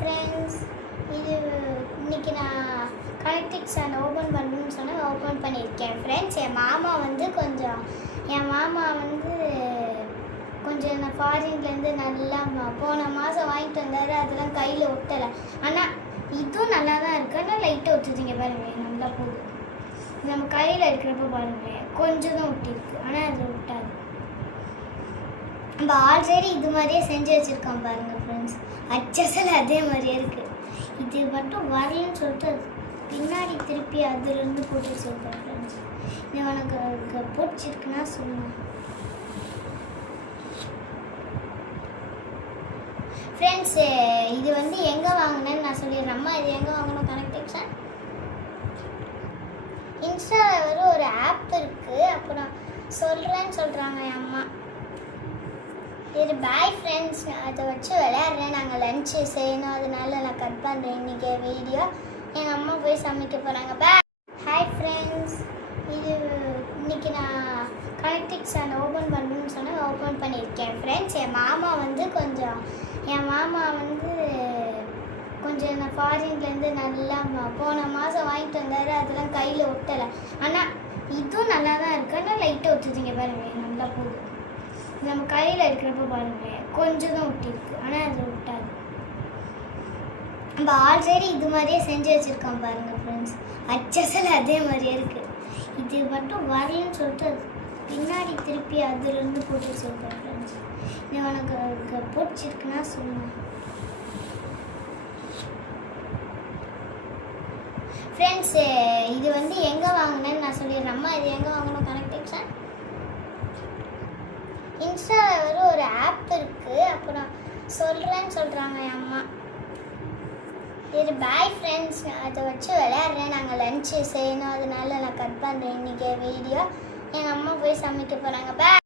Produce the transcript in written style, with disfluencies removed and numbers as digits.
Friends, இது இன்னைக்கு நான் கனெக்டிக்ஸ் அண்ட் ஓப்பன் பண்ணணும்னு சொன்னால் ஓப்பன் பண்ணியிருக்கேன் ஃப்ரெண்ட்ஸ். என் மாமா வந்து கொஞ்சம் இந்த ஃபாரின்லேருந்து நல்லா போன மாதம் வாங்கிட்டு வந்தார். அதெல்லாம் கையில் ஒட்டலை. ஆனால் இதுவும் நல்லா தான் இருக்குது. ஆனால் லைட்டாக ஒட்டுச்சிங்க பாருங்களேன், நல்லா போகுது. நம்ம கையில் இருக்கிறப்ப பாருங்களேன், கொஞ்சம் தான் ஒட்டிருக்கு. ஆனால் அது ஒட்டாது. நம்ம ஆல்ரெடி இது மாதிரியே செஞ்சு வச்சுருக்கோம் பாருங்கள் ஃப்ரெண்ட்ஸ். அச்சசல் அதே மாதிரியே இருக்குது. இது மட்டும் வரலன்னு சொல்லிட்டு அது பின்னாடி திருப்பி அதுலேருந்து போட்டு வச்சுருக்கேன் ஃப்ரெண்ட்ஸ். இது உனக்கு பிடிச்சிருக்குன்னா சொல்லுங்கள் ஃப்ரெண்ட்ஸ். இது வந்து எங்கே வாங்கினேன்னு நான் சொல்லிடுறேன். அம்மா, இது எங்கே வாங்கணும் கனெக்டிக்ஸன்? இன்ஸ்டாவில் ஒரு ஆப் இருக்குது, அப்புறம் சொல்கிறேன்னு சொல்கிறாங்க என் அம்மா. இது பாய் ஃப்ரெண்ட்ஸ், அதை வச்சு விளையாடுறேன். நாங்கள் லஞ்சு செய்யணும், அதனால நான் கட் பண்ணுறேன் இன்றைக்கி வீடியோ. எங்கள் அம்மா போய் சமைக்க போகிறாங்க. பாய். ஹாய் ஃப்ரெண்ட்ஸ், இது இன்னைக்கு நான் கனெக்டிக்ஸ் அண்ட் ஓப்பன் பண்ணணும்னு சொன்னால் ஓப்பன் பண்ணியிருக்கேன் ஃப்ரெண்ட்ஸ். என் மாமா வந்து கொஞ்சம் இந்த ஃபாரின்லேருந்து நல்லா போன மாதம் வாங்கிட்டு வந்தார். அதெல்லாம் கையில் ஒட்டலை. ஆனால் இதுவும் நல்லா தான் இருக்குது. ஆனால் லைட்டாக ஒட்டுச்சிங்க பாருங்களேன், நல்லா போகுது. நம்ம கையில் இருக்கிறப்ப பாருங்களேன், கொஞ்சம் தான் ஒட்டிருக்கு. ஆனால் அது ஒட்டாது. நம்ம ஆல்ரெடி இது மாதிரியே செஞ்சு வச்சுருக்கோம் பாருங்கள் ஃப்ரெண்ட்ஸ். அச்சசல் அதே மாதிரியே இருக்குது. இது மட்டும் வரலன்னு சொல்லிட்டு அது பின்னாடி திருப்பி அதுலேருந்து போட்டு வச்சுருக்கேன் ஃப்ரெண்ட்ஸ். இது உனக்கு பிடிச்சிருக்குன்னா சொல்லுங்கள் ஃப்ரெண்ட்ஸ். இது வந்து எங்கே வாங்கினேன்னு நான் சொல்லிடுறேன். அம்மா, இது எங்கே வாங்கணும் கனெக்டிக்ஸன்? இன்ஸ்டாவில் ஒரு ஆப் இருக்குது, அப்புறம் சொல்கிறேன்னு சொல்கிறாங்க என் அம்மா. இது பாய் ஃப்ரெண்ட்ஸ், அதை வச்சு விளையாடுறேன். நாங்கள் லஞ்சு செய்யணும், அதனால நான் கட் பண்ணுறேன் இன்றைக்கி வீடியோ. எங்கள் அம்மா போய் சமைக்க போகிறாங்க. பாய்.